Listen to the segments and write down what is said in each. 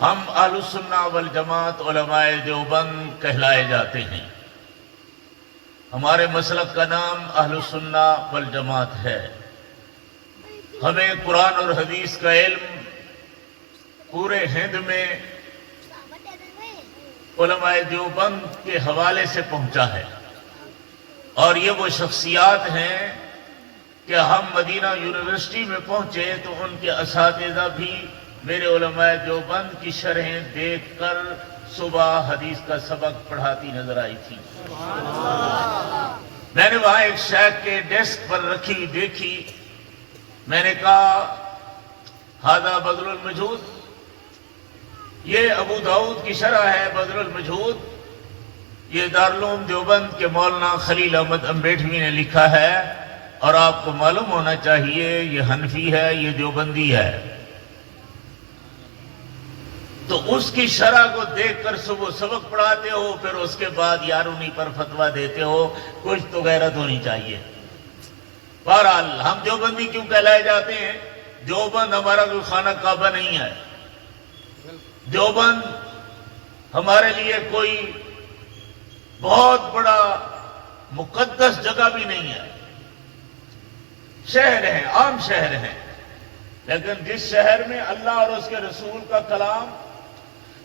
ہم اہل السنہ والجماعت علماء دیوبند کہلائے جاتے ہیں۔ ہمارے مسلک کا نام اہل السنہ والجماعت ہے۔ ہمیں قرآن اور حدیث کا علم پورے ہند میں علماء دیوبند کے حوالے سے پہنچا ہے، اور یہ وہ شخصیات ہیں کہ ہم مدینہ یونیورسٹی میں پہنچے تو ان کے اساتذہ بھی میرے علماء دیوبند کی شرحیں دیکھ کر صبح حدیث کا سبق پڑھاتی نظر آئی تھی۔ میں نے وہاں ایک شیخ کے ڈیسک پر رکھی دیکھی، میں نے کہا ھذا بدر المجود، یہ ابو داؤد کی شرح ہے بدر المجود، یہ دارالعلوم دیوبند کے مولانا خلیل احمد امبیٹوی نے لکھا ہے، اور آپ کو معلوم ہونا چاہیے یہ حنفی ہے، یہ دیوبندی ہے۔ تو اس کی شرح کو دیکھ کر صبح سبق پڑھاتے ہو، پھر اس کے بعد یارونی پر فتویٰ دیتے ہو، کچھ تو غیرت ہونی چاہیے۔ بہرحال ہم دیوبندی کیوں کہلائے جاتے ہیں؟ دیوبند ہمارا کوئی خانہ کعبہ نہیں ہے، دیوبند ہمارے لیے کوئی بہت بڑا مقدس جگہ بھی نہیں ہے۔ شہر ہے، عام شہر ہے، لیکن جس شہر میں اللہ اور اس کے رسول کا کلام،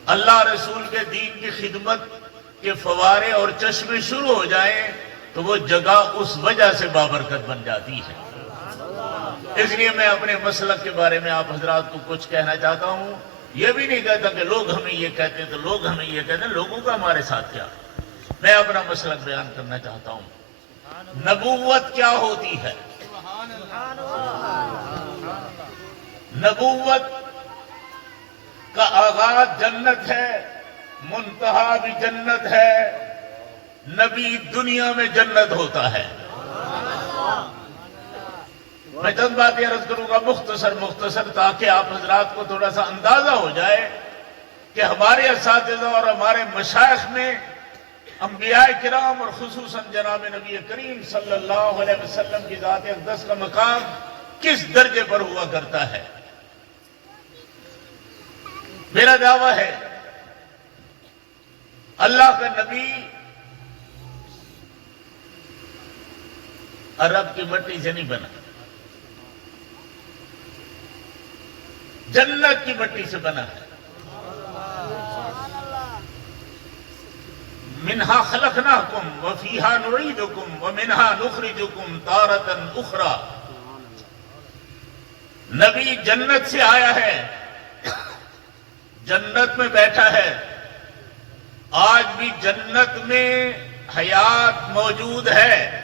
اللہ رسول کے دین کی خدمت کے فوارے اور چشمے شروع ہو جائیں تو وہ جگہ اس وجہ سے بابرکت بن جاتی ہے۔ اس لیے میں اپنے مسلک کے بارے میں آپ حضرات کو کچھ کہنا چاہتا ہوں۔ یہ بھی نہیں کہتا کہ لوگ ہمیں یہ کہتے ہیں تو لوگ ہمیں یہ کہتے ہیں، لوگوں کا ہمارے ساتھ کیا۔ میں اپنا مسلک بیان کرنا چاہتا ہوں۔ نبوت کیا ہوتی ہے؟ نبوت کا آغاز جنت ہے، منتہا بھی جنت ہے۔ نبی دنیا میں جنت ہوتا ہے۔ میں چند باتیں عرض کروں گا مختصر تاکہ آپ حضرات کو تھوڑا سا اندازہ ہو جائے کہ ہمارے اساتذہ اور ہمارے مشائخ نے انبیاء کرام اور خصوصاً جناب نبی کریم صلی اللہ علیہ وسلم کی ذات اقدس کا مقام کس درجے پر ہوا کرتا ہے۔ میرا دعویٰ ہے اللہ کا نبی عرب کی مٹی سے نہیں بنا، جنت کی مٹی سے بنا ہے۔ منہا خلقناکم وفیہا نعیدکم ومنہا نخرجکم تارۃ اخری۔ نبی جنت سے آیا ہے، جنت میں بیٹھا ہے، آج بھی جنت میں حیات موجود ہے،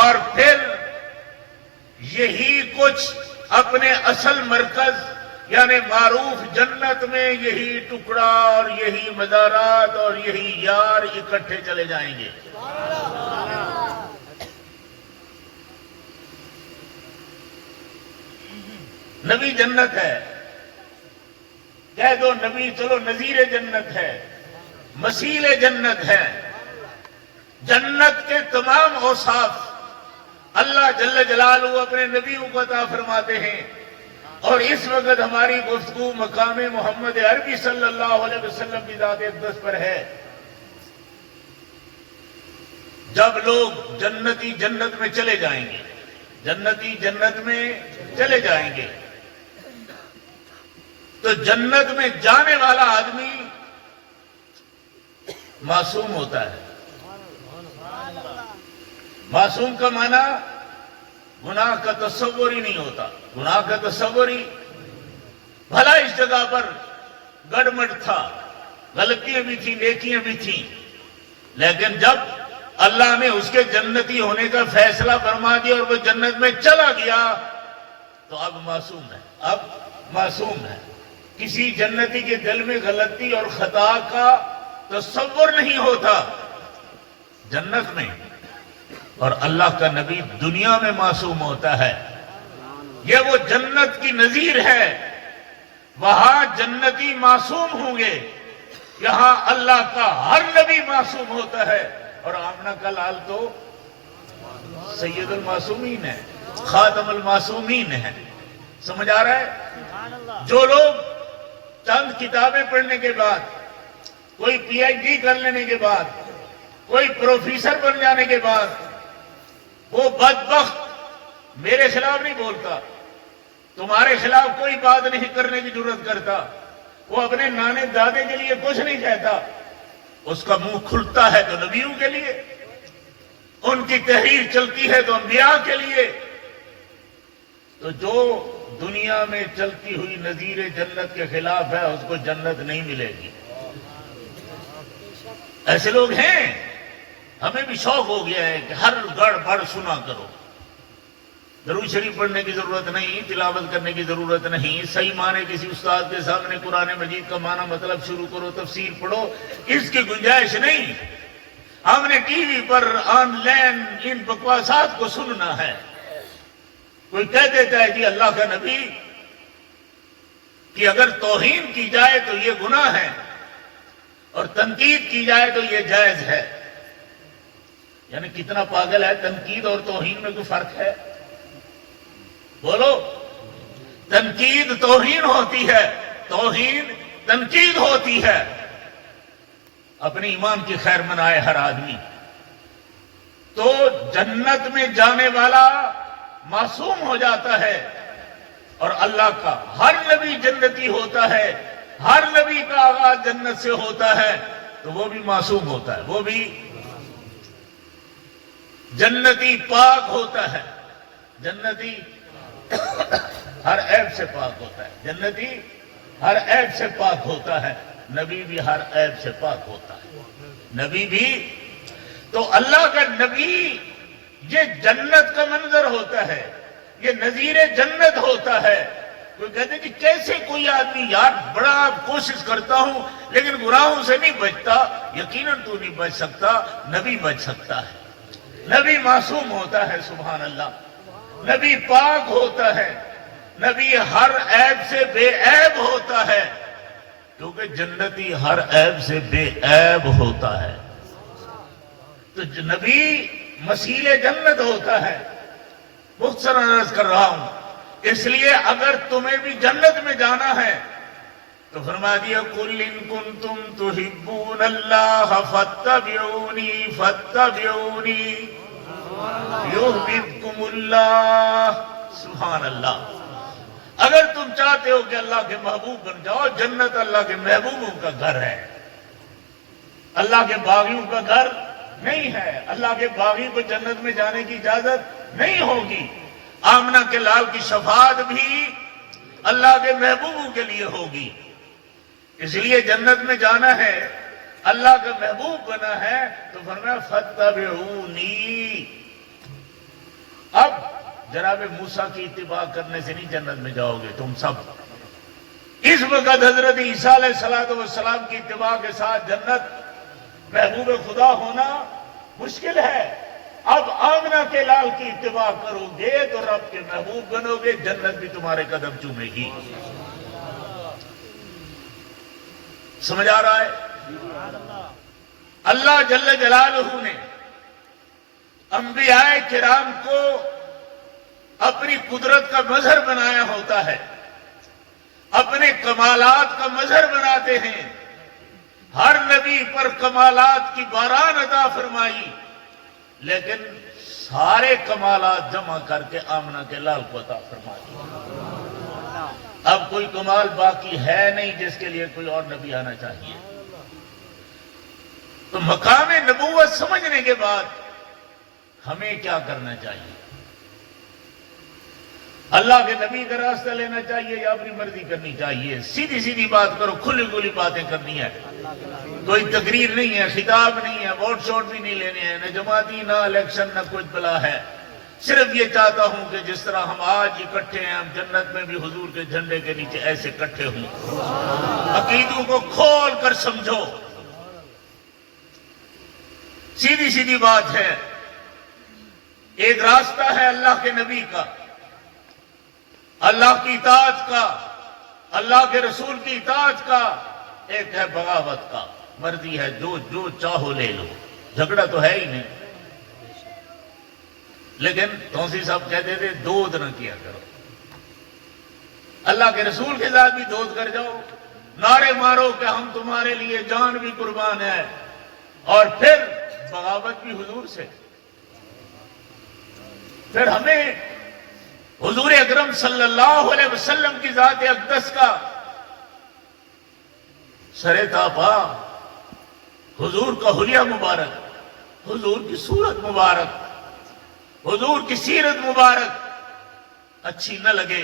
اور پھر یہی کچھ اپنے اصل مرکز یعنی معروف جنت میں یہی ٹکڑا اور یہی مزارات اور یہی یار اکٹھے چلے جائیں گے۔ نبی جنت ہے، کہہ دو نبی چلو نذیر جنت ہے، مسیل جنت ہے۔ جنت کے تمام اوصاف اللہ جل جلالہ اپنے نبیوں کو عطا فرماتے ہیں، اور اس وقت ہماری گفتگو مقام محمد عربی صلی اللہ علیہ وسلم کی ذات اقدس پر ہے۔ جب لوگ جنتی جنت میں چلے جائیں گے، جنتی جنت میں چلے جائیں گے، تو جنت میں جانے والا آدمی معصوم ہوتا ہے۔ معصوم کا معنی گناہ کا تصور ہی نہیں ہوتا، گناہ کا تصور ہی۔ بھلا اس جگہ پر گڑمٹ تھا، غلطیاں بھی تھیں، نیکیاں بھی تھیں، لیکن جب اللہ نے اس کے جنتی ہونے کا فیصلہ فرما دیا اور وہ جنت میں چلا گیا تو اب معصوم ہے، اب معصوم ہے۔ کسی جنتی کے دل میں غلطی اور خطا کا تصور نہیں ہوتا جنت میں، اور اللہ کا نبی دنیا میں معصوم ہوتا ہے۔ یہ وہ جنت کی نظیر ہے، وہاں جنتی معصوم ہوں گے، یہاں اللہ کا ہر نبی معصوم ہوتا ہے، اور آمنہ کا لال تو سید المعصومین ہے، خاتم المعصومین ہے۔ سمجھ آ رہا ہے؟ جو لوگ چند کتابیں پڑھنے کے بعد، کوئی پی ایچ ڈی کر لینے کے بعد، کوئی پروفیسر بن جانے کے بعد وہ بدبخت میرے خلاف نہیں بولتا، تمہارے خلاف کوئی بات نہیں کرنے کی ضرورت کرتا، وہ اپنے نانے دادے کے لیے کچھ نہیں کہتا، اس کا منہ کھلتا ہے تو نبیوں کے لیے، ان کی تحریر چلتی ہے تو انبیاء کے لیے۔ تو جو دنیا میں چلتی ہوئی نظیر جنت کے خلاف ہے اس کو جنت نہیں ملے گی۔ ایسے لوگ ہیں، ہمیں بھی شوق ہو گیا ہے کہ ہر گڑ بڑ سنا کرو، درود شریف پڑھنے کی ضرورت نہیں، تلاوت کرنے کی ضرورت نہیں، صحیح معنی کسی استاد کے سامنے قرآن مجید کا معنی مطلب شروع کرو، تفسیر پڑھو، اس کی گنجائش نہیں۔ ہم نے T V per on line ان بکواسات کو سننا ہے۔ کوئی کہہ دیتا ہے جی اللہ کا نبی کہ اگر توہین کی جائے تو یہ گناہ ہے اور تنقید کی جائے تو یہ جائز ہے۔ یعنی کتنا پاگل ہے، تنقید اور توہین میں کوئی فرق ہے؟ بولو، تنقید توہین ہوتی ہے، توہین تنقید ہوتی ہے۔ اپنے ایمان کی خیر منائے ہر آدمی، تو جنت میں جانے والا معصوم ہو جاتا ہے، اور اللہ کا ہر نبی جنتی ہوتا ہے، ہر نبی کا آغاز جنت سے ہوتا ہے، تو وہ بھی معصوم ہوتا ہے، وہ بھی جنتی پاک ہوتا ہے، جنتی ہر عیب سے پاک ہوتا ہے، جنتی ہر عیب سے پاک ہوتا ہے، نبی بھی ہر عیب سے پاک ہوتا ہے، نبی بھی۔ تو اللہ کا نبی یہ جنت کا منظر ہوتا ہے، یہ نذیر جنت ہوتا ہے۔ کوئی کہتے کہ کیسے کوئی آدمی یار بڑا کوشش کرتا ہوں لیکن گناہوں سے نہیں بچتا، یقیناً تو نہیں بچ سکتا، نبی بچ سکتا ہے، نبی معصوم ہوتا ہے، سبحان اللہ، نبی پاک ہوتا ہے، نبی ہر عیب سے بے عیب ہوتا ہے، کیونکہ جنتی ہر عیب سے بے عیب ہوتا ہے۔ تو نبی مسیل جنت ہوتا ہے۔ مختصر عرض کر رہا ہوں، اس لیے اگر تمہیں بھی جنت میں جانا ہے تو فرما دیا قُلْ إِن كُنتُمْ تُحِبُّونَ اللَّهَ فَاتَّبِعُونِي فَاتَّبِعُونِي يُحْبِبْكُمُ اللَّهُ۔ سبحان اللہ، اگر تم چاہتے ہو کہ اللہ کے محبوب بن جاؤ، جنت اللہ کے محبوبوں کا گھر ہے، اللہ کے باغیوں کا گھر نہیں ہے۔ اللہ کے باغی کو جنت میں جانے کی اجازت نہیں ہوگی۔ آمنہ کے لال کی شفاعت بھی اللہ کے محبوبوں کے لیے ہوگی۔ اس لیے جنت میں جانا ہے، اللہ کا محبوب بنا ہے، تو فرمایا فَاتَّبِعُونِي۔ اب جناب موسیٰ کی اتباع کرنے سے نہیں جنت میں جاؤ گے تم سب۔ اس وقت حضرت عیسیٰ علیہ السلام کی اتباع کے ساتھ جنت محبوب خدا ہونا مشکل ہے۔ اب آمنہ کے لال کی اتباع کرو گے تو رب کے محبوب بنو گے، جنت بھی تمہارے قدم چومے گی۔ سمجھ آ رہا ہے؟ اللہ جل جلالہ نے انبیاء کرام کو اپنی قدرت کا مظہر بنایا ہوتا ہے، اپنے کمالات کا مظہر بناتے ہیں۔ ہر نبی پر کمالات کی باران عطا فرمائی، لیکن سارے کمالات جمع کر کے آمنہ کے لال کو عطا فرمائی۔ اب کوئی کمال باقی ہے نہیں جس کے لیے کوئی اور نبی آنا چاہیے۔ تو مقام نبوت سمجھنے کے بعد ہمیں کیا کرنا چاہیے؟ اللہ کے نبی کا راستہ لینا چاہیے یا اپنی مرضی کرنی چاہیے؟ سیدھی سیدھی بات کرو، کھلی کھلی باتیں کرنی ہے، کوئی تقریر نہیں ہے، خطاب نہیں ہے، ووٹ شوٹ بھی نہیں لینے ہیں، نہ جماعتی نہ الیکشن نہ کچھ بلا ہے۔ صرف یہ چاہتا ہوں کہ جس طرح ہم آج اکٹھے ہیں، ہم جنت میں بھی حضور کے جھنڈے کے نیچے ایسے اکٹھے ہوں۔ عقیدوں کو کھول کر سمجھو، سیدھی سیدھی بات ہے۔ ایک راستہ ہے اللہ کے نبی کا، اللہ کی اطاعت کا، اللہ کے رسول کی اطاعت کا، ایک ہے بغاوت کا، مرضی ہے جو چاہو لے لو، جھگڑا تو ہے ہی نہیں۔ لیکن توسی صاحب کہتے تھے دود نہ کیا کرو، اللہ کے رسول کے ساتھ بھی دود کر جاؤ، نعرے مارو کہ ہم تمہارے لیے جان بھی قربان ہے، اور پھر بغاوت بھی حضور سے۔ پھر ہمیں حضور اکرم صلی اللہ علیہ وسلم کی ذات اقدس کا سر تاپا، حضور کا حلیہ مبارک، حضور کی صورت مبارک، حضور کی سیرت مبارک اچھی نہ لگے،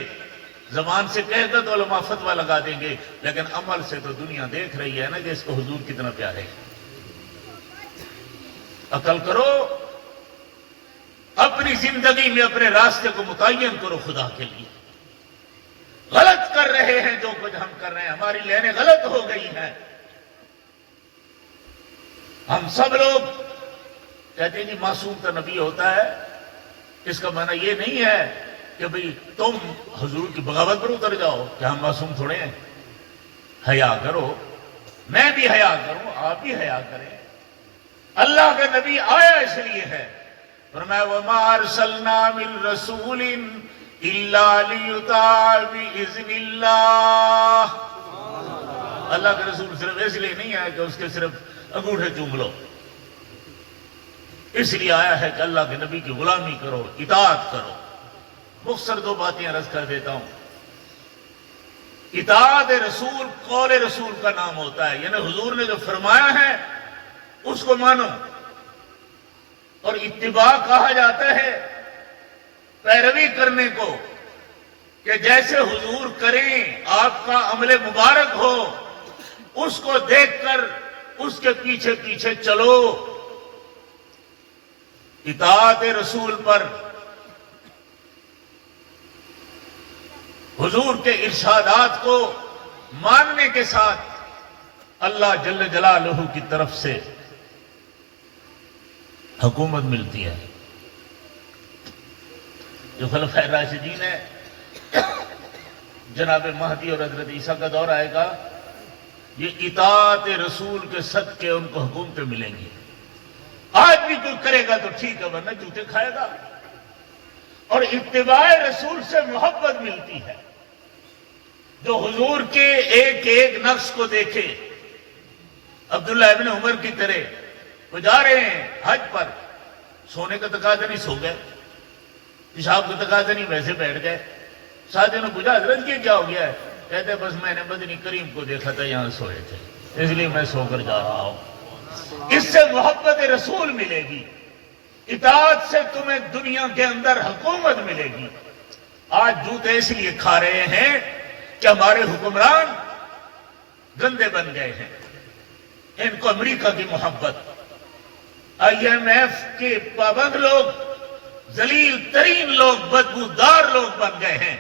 زبان سے کہہ دو تو علماء فتویٰ لگا دیں گے، لیکن عمل سے تو دنیا دیکھ رہی ہے نا کہ اس کو حضور کتنا پیارے ہے۔ عقل کرو، اپنی زندگی میں اپنے راستے کو متعین کرو خدا کے لیے۔ غلط کر رہے ہیں جو کچھ ہم کر رہے ہیں، ہماری لینیں غلط ہو گئی ہیں۔ ہم سب لوگ کہتے ہیں جی معصوم تو نبی ہوتا ہے، اس کا معنی یہ نہیں ہے کہ بھئی تم حضور کی بغاوت پر اتر جاؤ کہ ہم معصوم تھوڑے ہیں۔ حیا کرو، میں بھی حیا کروں، آپ بھی حیا کریں۔ اللہ کا نبی آیا اس لیے ہے، فرمایا وَمَا أَرْسَلْنَا مِن رَسُولٍ إِلَّا لِيُطَاعَ بِإِذْنِ اللَّهِ۔ اللہ کا رسول صرف اس لیے نہیں آیا کہ اس کے صرف انگوٹھے چوم لو، اس لیے آیا ہے کہ اللہ کے نبی کی غلامی کرو، اطاعت کرو۔ مختصر دو باتیں عرض کر دیتا ہوں۔ اطاعت رسول قول رسول کا نام ہوتا ہے، یعنی حضور نے جو فرمایا ہے اس کو مانو، اور اتباع کہا جاتا ہے پیروی کرنے کو، کہ جیسے حضور کریں آپ کا عمل مبارک ہو، اس کو دیکھ کر اس کے پیچھے پیچھے چلو۔ اطاعت رسول پر حضور کے ارشادات کو ماننے کے ساتھ اللہ جل جلالہ کی طرف سے حکومت ملتی ہے۔ جو خلفائے راشدین ہے، جناب مہدی اور حضرت عیسیٰ کا دور آئے گا، یہ اطاعت رسول کے صدقے ان کو حکومتیں ملیں گی۔ آج بھی کوئی کرے گا تو ٹھیک ہے، ورنہ جوتے کھائے گا۔ اور اتباع رسول سے محبت ملتی ہے، جو حضور کے ایک ایک نقش کو دیکھے۔ عبداللہ ابن عمر کی طرح وہ جا رہے ہیں حج پر، سونے کا تقاضا نہیں، سو گئے، پیشاب کا تقاضا نہیں، ویسے بیٹھ گئے۔ ساتھیوں نے پوچھا حضرت یہ کیا ہو گیا ہے؟ کہتے بس میں نے مدنی کریم کو دیکھا تھا یہاں سوئے تھے، اس لیے میں سو کر جا رہا ہوں۔ اس سے محبت رسول ملے گی، اطاعت سے تمہیں دنیا کے اندر حکومت ملے گی۔ آج جوتے اس لیے کھا رہے ہیں کہ ہمارے حکمران گندے بن گئے ہیں، ان کو امریکہ کی محبت، IMF کے پابند لوگ، ذلیل ترین لوگ، بدبودار لوگ بن گئے ہیں۔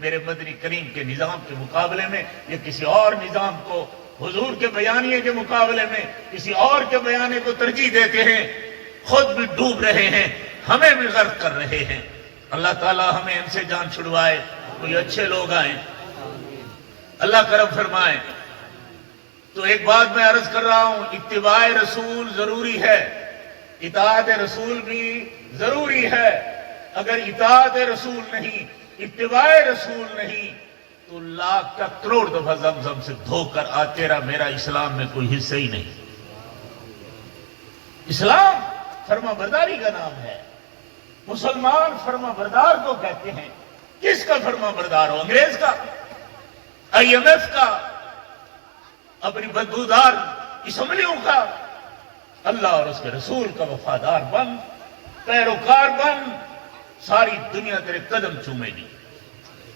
میرے مدنی کریم کے نظام کے مقابلے میں یہ کسی اور نظام کو، حضور کے بیانیے کے مقابلے میں کسی اور کے بیانے کو ترجیح دیتے ہیں، خود بھی ڈوب رہے ہیں، ہمیں بھی غرق کر رہے ہیں۔ اللہ تعالی ہمیں ان سے جان چھڑوائے، کوئی اچھے لوگ آئیں، اللہ کرم فرمائے۔ تو ایک بات میں عرض کر رہا ہوں، اتباع رسول ضروری ہے، اطاعت رسول بھی ضروری ہے۔ اگر اطاعت رسول نہیں، اتباع رسول نہیں، تو لاکھ کا کروڑ دفعہ زمزم سے دھو کر آ تیرا میرا اسلام میں کوئی حصہ ہی نہیں۔ اسلام فرما برداری کا نام ہے، مسلمان فرما بردار کو کہتے ہیں۔ کس کا فرما بردار ہو؟ انگریز کا، IMF کا، اپنی بدبودار اسمبلیوں کا؟ اللہ اور اس کے رسول کا وفادار بن، پیروکار بن، ساری دنیا تیرے قدم چومے گی۔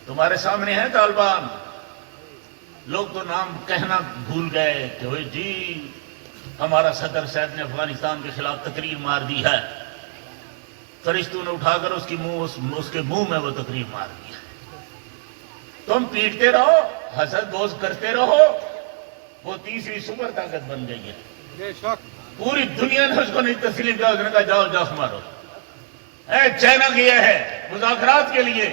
تمہارے سامنے ہیں طالبان، لوگ تو نام کہنا بھول گئے کہ وہ جی ہمارا صدر صاحب نے افغانستان کے خلاف تقریر مار دی ہے، فرشتوں نے اٹھا کر اس کے منہ میں وہ تقریر مار دی ہے۔ تم پیٹتے رہو، حسد بوز کرتے رہو، وہ تیسری سپر طاقت بن گئی ہے۔ پوری دنیا نے اس کو نہیں تسلیم کیا، اس نے کہا جاؤ جاؤ مارو۔ چائنا گیا ہے مذاکرات کے لیے،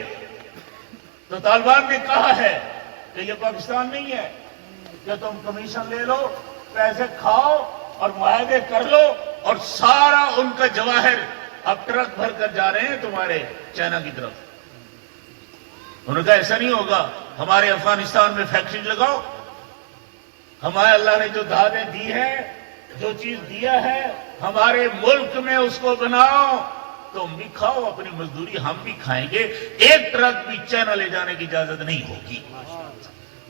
تو طالبان نے کہا ہے کہ یہ پاکستان نہیں ہے کہ تم کمیشن لے لو، پیسے کھاؤ اور معاہدے کر لو، اور سارا ان کا جواہر اب ٹرک بھر کر جا رہے ہیں تمہارے چائنا کی طرف۔ انہوں نے کہا ایسا نہیں ہوگا، ہمارے افغانستان میں فیکٹری لگاؤ، ہمارے اللہ نے جو دادیں دی ہیں، جو چیز دیا ہے ہمارے ملک میں اس کو بناؤ، تم بھی کھاؤ، اپنی مزدوری ہم بھی کھائیں گے، ایک ٹرک بھی چائنا لے جانے کی اجازت نہیں ہوگی۔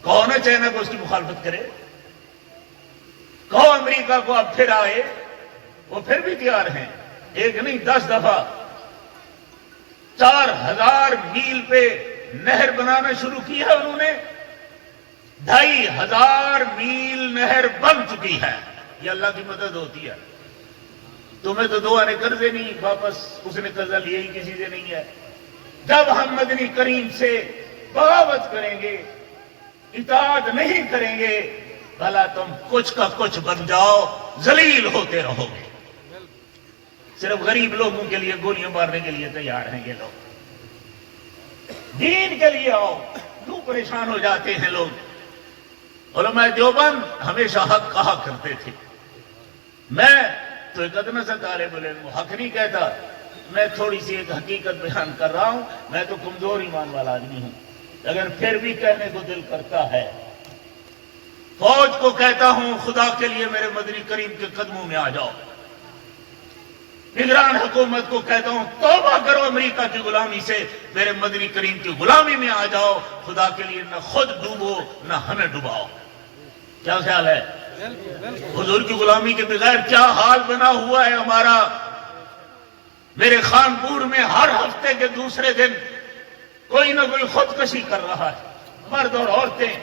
کون ہے چائنا کو اس کی مخالفت کرے؟ کہو امریکہ کو اب پھر آئے، وہ پھر بھی تیار ہیں، ایک نہیں 10 دفعہ 4000 میل پہ نہر بنانا شروع کی ہے انہوں نے، 2500 میل نہر بن چکی ہے۔ یہ اللہ کی مدد ہوتی ہے۔ تمہیں تو 2 آنے قرضے نہیں واپس، اس نے قرضہ لیا ہی کسی سے نہیں ہے۔ جب ہم مدنی کریم سے بغاوت کریں گے، اطاعت نہیں کریں گے، بھلا تم کچھ کا کچھ بن جاؤ، ذلیل ہوتے رہو گے۔ صرف غریب لوگوں کے لیے گولیاں مارنے کے لیے تیار ہیں یہ لوگ۔ دین کے لیے آؤ، کیوں پریشان ہو جاتے ہیں لوگ؟ علماء دیوبند ہمیشہ حق کہا کرتے تھے۔ میں تو ایک ادنا سا طالب علم حق نہیں کہتا، میں تھوڑی سی ایک حقیقت بیان کر رہا ہوں۔ میں تو کمزور ایمان والا آدمی ہوں، اگر پھر بھی کہنے کو دل کرتا ہے۔ فوج کو کہتا ہوں خدا کے لیے میرے مدنی کریم کے قدموں میں آ جاؤ۔ نگران حکومت کو کہتا ہوں توبہ کرو امریکہ کی غلامی سے، میرے مدنی کریم کی غلامی میں آ جاؤ، خدا کے لیے نہ خود ڈوبو نہ ہمیں ڈباؤ۔ کیا خیال ہے؟ حضور کی غلامی کے بغیر کیا حال بنا ہوا ہے ہمارا؟ میرے خانپور میں ہر ہفتے کے دوسرے دن کوئی نہ کوئی خودکشی کر رہا ہے، مرد اور عورتیں۔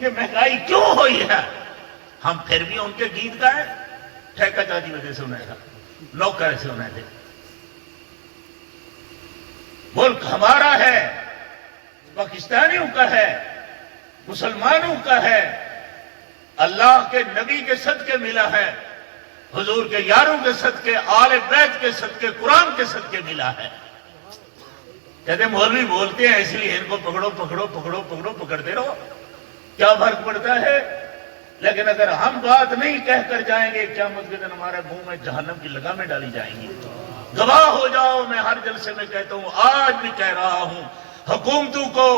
یہ مہنگائی کیوں ہوئی ہے؟ ہم پھر بھی ان کے گیت گائیں؟ ٹھیکہ جاتی وجہ سے انہیں تھا، نوکر سے انہیں تھے۔ ملک ہمارا ہے، پاکستانیوں کا ہے، مسلمانوں کا ہے، اللہ کے نبی کے صدقے ملا ہے، حضور کے یاروں کے صدقے، آل بیت کے صدقے، قرآن کے صدقے ملا ہے۔ کہتے ہیں مولوی بولتے ہیں اس لیے ان کو پکڑو پکڑو پکڑو پکڑو، پکڑتے رہو، کیا فرق پڑتا ہے؟ لیکن اگر ہم بات نہیں کہہ کر جائیں گے، قیامت کے دن ہمارے منہ میں جہنم کی لگامیں ڈالی جائیں گی۔ گواہ ہو جاؤ، میں ہر جلسے میں کہتا ہوں، آج بھی کہہ رہا ہوں حکومتوں کو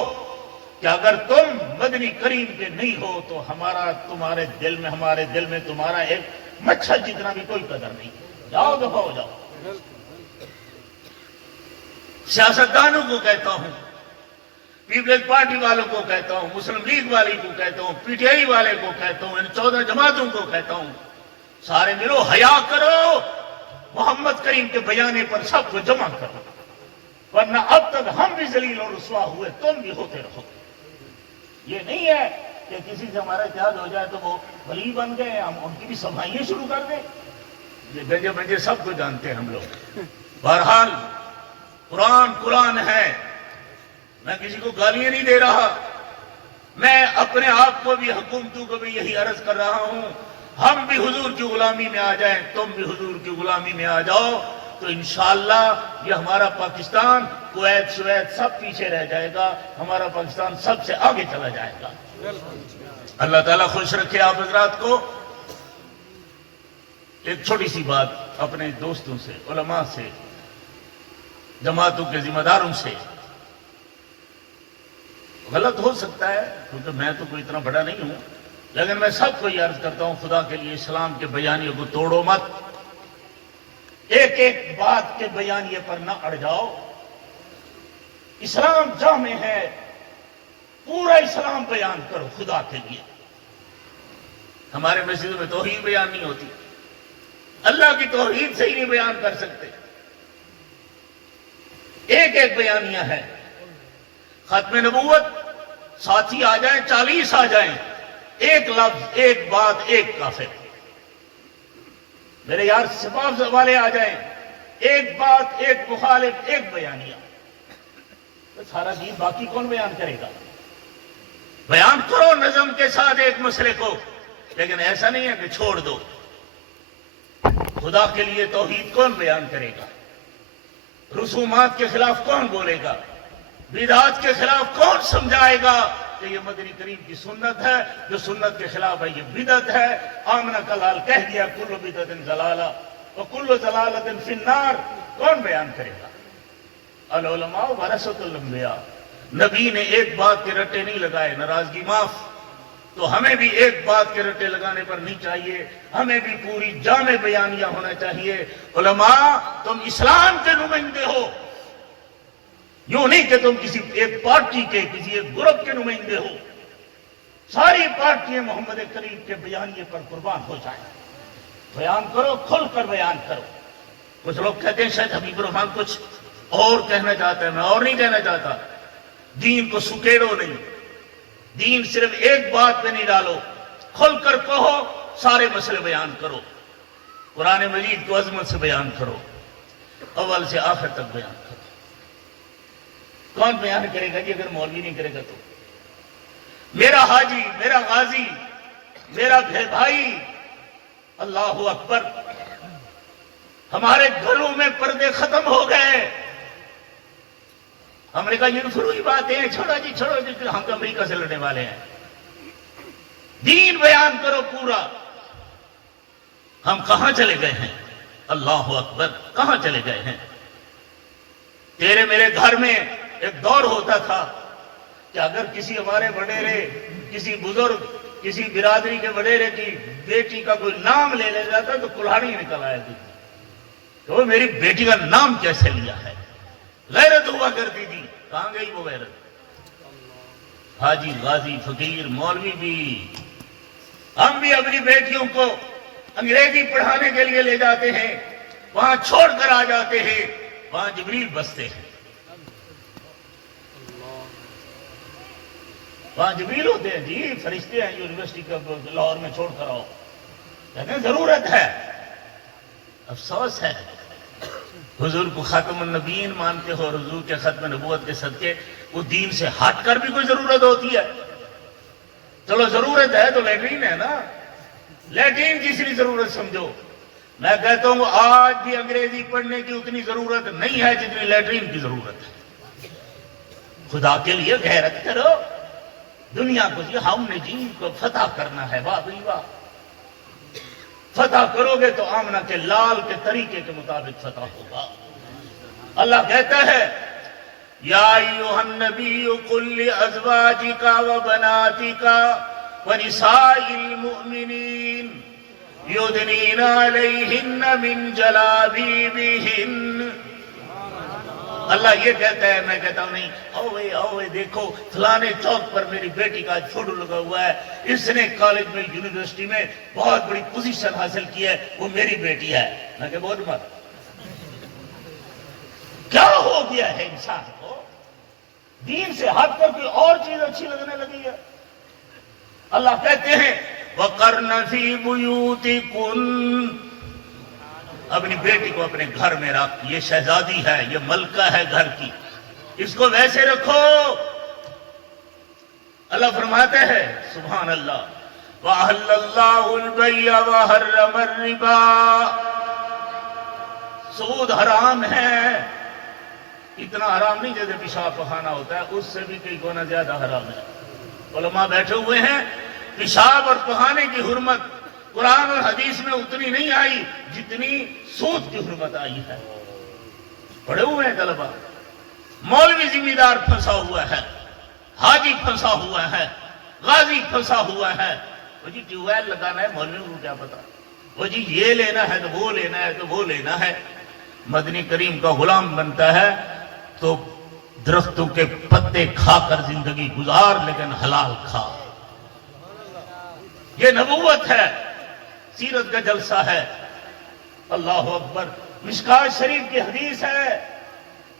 کہ اگر تم مدنی کریم کے نہیں ہو تو ہمارا تمہارے دل میں، ہمارے دل میں تمہارا ایک مچھر جتنا بھی کوئی قدر نہیں۔ جاؤ دفعہ ہو جاؤ۔ سیاستدانوں کو کہتا ہوں، پیپلز پارٹی والوں کو کہتا ہوں، مسلم لیگ والے کو کہتا ہوں، پی ٹی آئی والے کو کہتا ہوں، ان 14 جماعتوں کو کہتا ہوں، سارے ملو، حیا کرو، محمد کریم کے بیانے پر سب کو جمع کرو، ورنہ اب تک ہم بھی ذلیل اور رسوا ہوئے، تم بھی ہوتے رہو۔ یہ نہیں ہے کہ کسی سے ہمارا اتحاد ہو جائے تو وہ ولی بن گئے، ہم ان کی بھی صفائیاں شروع کر دیں۔ یہ گنجے بنجے سب کو جانتے ہیں ہم لوگ۔ بہرحال قرآن ہے، میں کسی کو گالیاں نہیں دے رہا، میں اپنے آپ کو بھی، حکومتوں کو بھی یہی عرض کر رہا ہوں، ہم بھی حضور کی غلامی میں آ جائیں، تم بھی حضور کی غلامی میں آ جاؤ، تو انشاءاللہ یہ ہمارا پاکستان، کویت سویت سب پیچھے رہ جائے گا، ہمارا پاکستان سب سے آگے چلا جائے گا۔ اللہ تعالیٰ خوش رکھے آپ حضرات کو۔ ایک چھوٹی سی بات اپنے دوستوں سے، علماء سے، جماعتوں کے ذمہ داروں سے، غلط ہو سکتا ہے کیونکہ میں تو کوئی اتنا بڑا نہیں ہوں، لیکن میں سب کو یہ عرض کرتا ہوں، خدا کے لیے اسلام کے بیانیے کو توڑو مت، ایک ایک بات کے بیانیے پر نہ اڑ جاؤ۔ اسلام جامع ہے، پورا اسلام بیان کرو خدا کے لیے۔ ہمارے مسجدوں میں توحید بیان نہیں ہوتی، اللہ کی توحید سے ہی نہیں بیان کر سکتے۔ ایک ایک بیانیہ ہے، ختم نبوت، ساتھی آ جائیں 40 آ جائیں، ایک لفظ، ایک بات، ایک کافر۔ میرے یار سپاہ والے آ جائیں، ایک بات، ایک مخالف، ایک بیانیہ، تو سارا دین باقی کون بیان کرے گا؟ بیان کرو نظم کے ساتھ ایک مسئلے کو، لیکن ایسا نہیں ہے کہ چھوڑ دو۔ خدا کے لیے توحید کون بیان کرے گا؟ رسومات کے خلاف کون بولے گا؟ بدعات کے خلاف کون سمجھائے گا کہ یہ مدنی کریم کی سنت ہے، جو سنت کے خلاف ہے یہ بدعت ہے؟ آمنہ کا لال کہہ دیا کل بدعت ضلالہ وکل ضلالۃ فی النار، کون بیان کرے گا؟ العلماء ورثۃ الانبیاء، نبی نے ایک بات کے رٹے نہیں لگائے، ناراضگی معاف، تو ہمیں بھی ایک بات کے رٹے لگانے پر نہیں چاہیے، ہمیں بھی پوری جامع بیانیہ ہونا چاہیے۔ علماء تم اسلام کے نمائندے ہو، یوں نہیں کہ تم کسی ایک پارٹی کے، کسی ایک گروپ کے نمائندے ہو۔ ساری پارٹیاں محمد کریم کے بیانیے پر قربان ہو جائیں، بیان کرو، کھل کر بیان کرو۔ کچھ لوگ کہتے ہیں شاید حبیب الرحمان کچھ اور کہنا چاہتا ہے، میں اور نہیں کہنا چاہتا۔ دین کو سکیڑو نہیں، دین صرف ایک بات پہ نہیں ڈالو، کھل کر کہو، سارے مسئلے بیان کرو، قرآن مجید کو عظمت سے بیان کرو، اول سے آخر تک بیان کرو۔ کون بیان کرے گا جی اگر مولوی نہیں کرے گا تو؟ میرا حاجی، میرا غازی، میرا بھائی، اللہ اکبر، ہمارے گھروں میں پردے ختم ہو گئے۔ امریکہ یہ فروئی باتیں ہیں، چھوڑو جی چھوڑو جی، ہم تو امریکہ سے لڑنے والے ہیں۔ دین بیان کرو پورا۔ ہم کہاں چلے گئے ہیں؟ اللہ اکبر، کہاں چلے گئے ہیں؟ تیرے میرے گھر میں ایک دور ہوتا تھا کہ اگر کسی ہمارے وڈیرے، کسی بزرگ، کسی برادری کے وڈیرے کی بیٹی کا کوئی نام لے جاتا تو کلہاڑی نکل آیا تھی کہ وہ میری بیٹی کا نام کیسے لیا ہے۔ غیرت ہوا کرتی تھی، کہاں گئی وہ غیرت؟ حاجی، غازی، فقیر، مولوی بھی، ہم بھی اپنی بیٹیوں کو انگریزی پڑھانے کے لیے لے جاتے ہیں، وہاں چھوڑ کر آ جاتے ہیں، وہاں جبریل بستے ہیں، وہاں جبریل ہوتے ہیں جی، فرشتے ہیں یونیورسٹی کا لاہور میں چھوڑ کر آؤ۔ کہتے ہیں ضرورت ہے۔ افسوس ہے، حضور کو خاتم النبیین مانتے ہو، حضور کے ختم نبوت کے صدقے وہ دین سے ہٹ کر بھی کوئی ضرورت ہوتی ہے؟ چلو ضرورت ہے تو لیٹرین ہے نا، لیٹرین تیسری ضرورت سمجھو۔ میں کہتا ہوں آج بھی انگریزی پڑھنے کی اتنی ضرورت نہیں ہے جتنی لیٹرین کی ضرورت ہے۔ خدا کے لیے غیرت کرو، دنیا کو جی ہم نے جی کو فتح کرنا ہے، واہ بھائی واہ۔ فتح کرو گے تو آمنہ کے لال کے طریقے کے مطابق فتح ہوگا۔ اللہ کہتا ہے یا ایھا النبی قل لازواجک وبناتک ونساء المؤمنین یدنین علیہن من جلابیبہن۔ اللہ یہ کہتا ہے، میں کہتا ہوں نہیں، اوے دیکھو فلانے چوک پر میری بیٹی کا فوٹو لگا ہوا ہے، اس نے کالج میں یونیورسٹی میں بہت بڑی پوزیشن حاصل کی ہے، وہ میری بیٹی ہے۔ میں کہ بہت مت، کیا ہو گیا ہے انسان کو؟ دین سے ہٹ کر کوئی اور چیز اچھی لگنے لگی ہے۔ اللہ کہتے ہیں وَقَرْنَ فِي بُيُوتِكُنَّ، اپنی بیٹی کو اپنے گھر میں رکھ، یہ شہزادی ہے، یہ ملکہ ہے گھر کی، اس کو ویسے رکھو۔ اللہ فرماتے ہیں سبحان اللہ وَأَحَلَّ اللَّهُ الْبَيْعَ وَحَرَّمَ الرِّبَا، سود حرام ہے، اتنا حرام نہیں جیسے پیشاب پخانا ہوتا ہے، اس سے بھی کئی گنا زیادہ حرام ہے۔ علماء بیٹھے ہوئے ہیں، پیشاب اور پخانے کی حرمت قرآن اور حدیث میں اتنی نہیں آئی جتنی سود کی حرمت آئی ہے۔ پڑے ہوئے ہیں طلبہ، مولوی ذمہ دار پھنسا ہوا ہے، حاجی پھنسا ہوا ہے، غازی پھنسا ہوا ہے۔ وہ جی ٹیوب ویل لگانا ہے، مولوی کو کیا پتا؟ وہ جی یہ لینا ہے تو وہ لینا ہے تو وہ لینا ہے۔ مدنی کریم کا غلام بنتا ہے تو درختوں کے پتے کھا کر زندگی گزار، لیکن حلال کھا۔ یہ نبوت ہے، سیرت کا جلسہ ہے۔ اللہ اکبر، مشکات شریف کی حدیث ہے،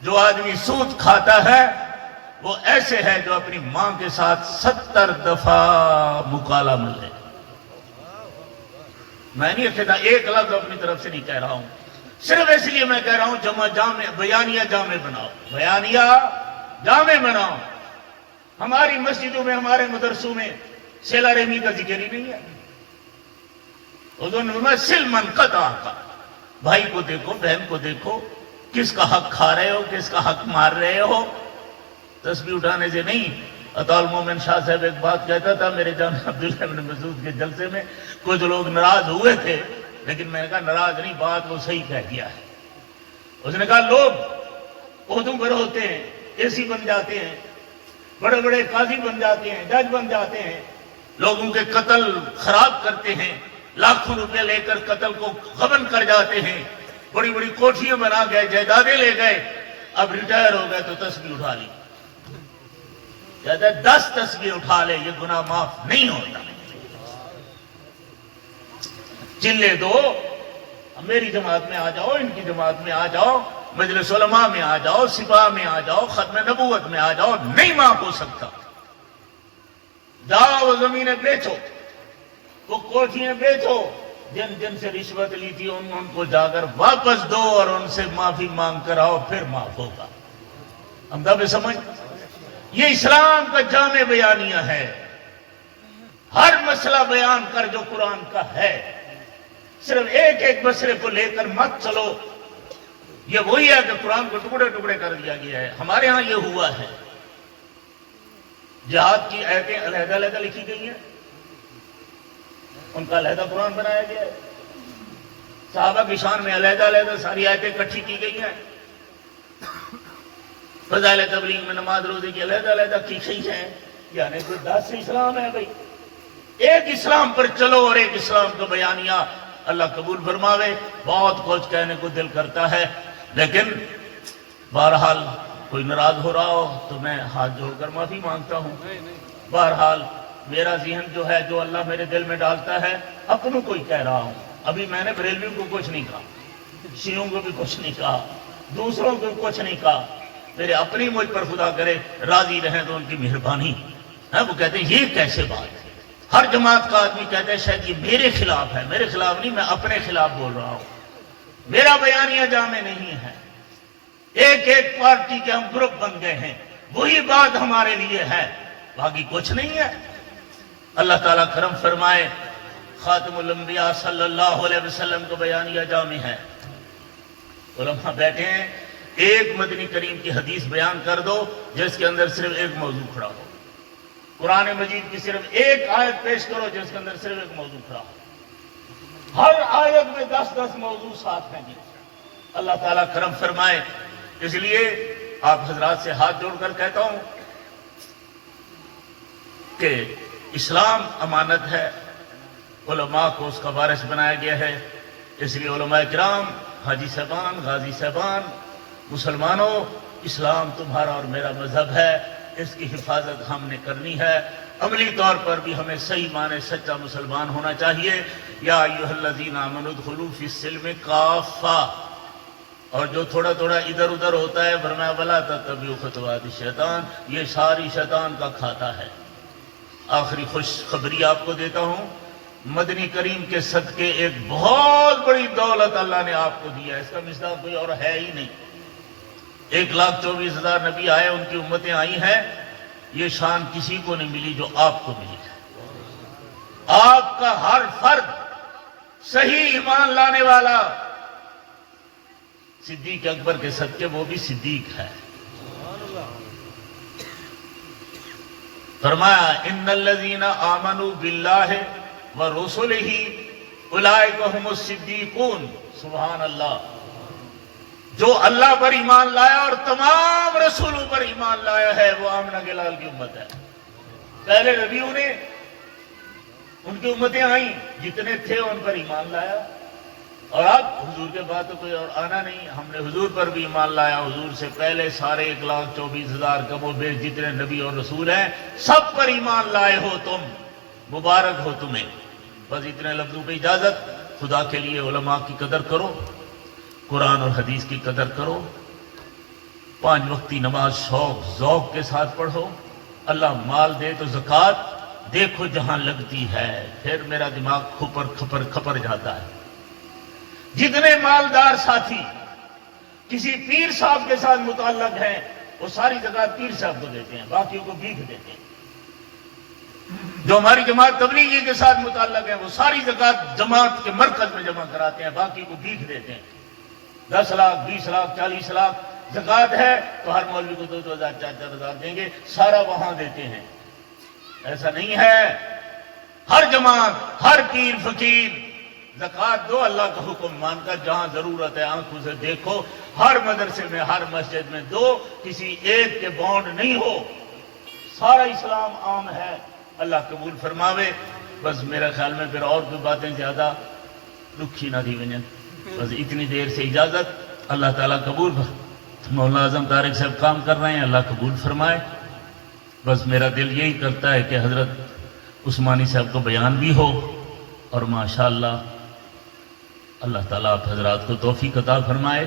جو آدمی سود کھاتا ہے وہ ایسے ہے جو اپنی ماں کے ساتھ 70 دفعہ مکالا ملے۔ میں نہیں کہتا، ایک لفظ اپنی طرف سے نہیں کہہ رہا ہوں، صرف اس لیے میں کہہ رہا ہوں جامع بیانیہ جامع بناؤ، بیانیہ جامع بناؤ۔ ہماری مسجدوں میں، ہمارے مدرسوں میں صلہ رحمی کا ذکر ہی نہیں ہے۔ سل من قطع کا، بھائی کو دیکھو، بہن کو دیکھو، کس کا حق کھا رہے ہو، کس کا حق مار رہے ہو۔ تسبیح اٹھانے سے نہیں۔ عطا المومن شاہ صاحب ایک بات کہتا تھا میرے جامع عبداللہ بن مسعود کے جلسے میں، کچھ لوگ ناراض ہوئے تھے، لیکن میں نے کہا ناراض نہیں، بات وہ صحیح کہہ دیا ہے۔ اس نے کہا لوگ عہدوں پر ہوتے ہیں، اے سی بن جاتے ہیں، بڑے بڑے قاضی بن جاتے ہیں، جج بن جاتے ہیں، لوگوں کے قتل خراب کرتے ہیں، لاکھوں روپے لے کر قتل کو غبن کر جاتے ہیں، بڑی بڑی کوٹھیاں بنا گئے، جائیدادیں لے گئے، اب ریٹائر ہو گئے تو تسبیح اٹھا لی، کہتے ہیں 10 تسبیح اٹھا لے یہ گناہ معاف نہیں ہوتا۔ چلے دو، میری جماعت میں آ جاؤ، ان کی جماعت میں آ جاؤ، مجلس علماء میں آ جاؤ، سپاہ میں آ جاؤ، ختم نبوت میں آ جاؤ، نہیں معاف ہو سکتا۔ جاؤ وہ زمینیں بیچو، وہ کوٹھیاں بیچو، جن جن سے رشوت لی تھی ان کو جا کر واپس دو اور ان سے معافی مانگ کر آؤ، پھر معاف ہوگا۔ ہم دب سمجھ، یہ اسلام کا جامع بیانیہ ہے۔ ہر مسئلہ بیان کر جو قرآن کا ہے، صرف ایک ایک مسئلے کو لے کر مت چلو۔ یہ وہی ہے کہ قرآن کو ٹکڑے ٹکڑے کر دیا گیا ہے۔ ہمارے ہاں یہ ہوا ہے، جہاد کی آیتیں علیحدہ علیحدہ لکھی گئی ہیں، ان کا علیحدہ قرآن بنایا گیا ہے، صحابہ کی شان میں علیحدہ علیحدہ ساری آیتیں اکٹھی کی گئی ہیں، فضائل تبلیغ میں نماز روزے کی علیحدہ علیحدہ کی گئی ہیں۔ یعنی کوئی 10 اسلام ہے بھائی، ایک اسلام پر چلو اور ایک اسلام کا بیانیہ اللہ قبول فرماوے۔ بہت کچھ کہنے کو دل کرتا ہے، لیکن بہرحال کوئی ناراض ہو رہا ہو تو میں ہاتھ جوڑ کر معافی مانگتا ہوں۔ بہرحال میرا ذہن جو ہے، جو اللہ میرے دل میں ڈالتا ہے، اپنوں کو ہی کہہ رہا ہوں۔ ابھی میں نے بریلویوں کو کچھ نہیں کہا، شیعوں کو بھی کچھ نہیں کہا، دوسروں کو کچھ نہیں کہا، میرے اپنی مجھ پر خدا کرے راضی رہیں تو ان کی مہربانی ہے۔ وہ کہتے ہیں یہ کیسے بات ہے، ہر جماعت کا آدمی کہتا ہے شاید یہ میرے خلاف ہے، میرے خلاف نہیں، میں اپنے خلاف بول رہا ہوں، میرا بیانیہ جامع نہیں ہے۔ ایک ایک پارٹی کے ہم گروپ بن گئے ہیں، وہی بات ہمارے لیے ہے، باقی کچھ نہیں ہے۔ اللہ تعالیٰ کرم فرمائے، خاتم الانبیاء صلی اللہ علیہ وسلم کو بیانیہ جامع ہے۔ علماء بیٹھے ہیں، ایک مدنی کریم کی حدیث بیان کر دو جس کے اندر صرف ایک موضوع کھڑا ہو، قرآن مجید کی صرف ایک آیت پیش کرو جس کے اندر صرف ایک موضوع کھڑا ہو، ہر آیت میں 10 موضوع ساتھ ہیں۔ اللہ تعالیٰ کرم فرمائے۔ اس لیے آپ حضرات سے ہاتھ جوڑ کر کہتا ہوں کہ اسلام امانت ہے، علماء کو اس کا وارث بنایا گیا ہے۔ اس لیے علماء کرام، حاجی صاحبان، غازی صاحبان، مسلمانوں، اسلام تمہارا اور میرا مذہب ہے، اس کی حفاظت ہم نے کرنی ہے۔ عملی طور پر بھی ہمیں صحیح معنی سچا مسلمان ہونا چاہیے۔ یا ایھا الذین آمنوا ادخلوا فی السلم کافہ، اور جو تھوڑا تھوڑا ادھر ادھر ہوتا ہے فرمایا ولا تتبعوا خطوات الشیطان، یہ ساری شیطان کا کھاتا ہے۔ آخری خوشخبری آپ کو دیتا ہوں، مدنی کریم کے صدقے ایک بہت بڑی دولت اللہ نے آپ کو دیا ہے، اس کا مصداق کوئی اور ہے ہی نہیں۔ 1,24,000 نبی آئے، ان کی امتیں آئی ہیں، یہ شان کسی کو نہیں ملی جو آپ کو ملی ہے۔ آپ کا ہر فرد صحیح ایمان لانے والا، صدیق اکبر کے صدقے وہ بھی صدیق ہے۔ فرمایا ان الذین آمنوا باللہ ورسلہ اولئک ھم الصدیقون، سبحان اللہ۔ جو اللہ پر ایمان لایا اور تمام رسولوں پر ایمان لایا ہے وہ آمنہ کے لال کی امت ہے۔ پہلے نبیوں نے، ان کی امتیں آئیں، جتنے تھے ان پر ایمان لایا، اور اب حضور کے بعد تو کوئی اور آنا نہیں، ہم نے حضور پر بھی ایمان لایا۔ حضور سے پہلے سارے 1,24,000 کم و بیش جتنے نبی اور رسول ہیں سب پر ایمان لائے ہو تم، مبارک ہو تمہیں۔ بس اتنے لفظوں پہ اجازت۔ خدا کے لیے علماء کی قدر کرو، قرآن اور حدیث کی قدر کرو، 5 وقتی نماز شوق ذوق کے ساتھ پڑھو۔ اللہ مال دے تو زکوٰۃ دیکھو جہاں لگتی ہے، پھر میرا دماغ کھپر جاتا ہے۔ جتنے مالدار ساتھی کسی پیر صاحب کے ساتھ متعلق ہیں وہ ساری زکوٰۃ پیر صاحب کو دیتے ہیں، باقیوں کو بھیک دیتے ہیں۔ جو ہماری جماعت تبلیغی کے ساتھ متعلق ہے وہ ساری زکوٰۃ جماعت کے مرکز میں جمع کراتے ہیں، باقی کو بھیک دیتے ہیں۔ 10 لاکھ 20 لاکھ 40 لاکھ زکوٰۃ ہے تو ہر مولوی کو 2,000 4,000 دیں گے، سارا وہاں دیتے ہیں۔ ایسا نہیں ہے، ہر جماعت، ہر پیر فقیر زکوٰۃ دو، اللہ کا حکم مان کر جہاں ضرورت ہے آنکھوں سے دیکھو، ہر مدرسے میں ہر مسجد میں دو، کسی ایک کے بانڈ نہیں ہو، سارا اسلام عام ہے۔ اللہ قبول فرماوے. بس میرا خیال میں پھر اور کوئی باتیں زیادہ رکھی نہ تھی ونجن. بس اتنی دیر سے اجازت. اللہ تعالیٰ قبول. مولانا اعظم طارق صاحب کام کر رہے ہیں, اللہ قبول فرمائے. بس میرا دل یہی کرتا ہے کہ حضرت عثمانی صاحب کو بیان بھی ہو, اور ماشاءاللہ اللہ تعالیٰ آپ حضرات کو توفیق عطا فرمائے.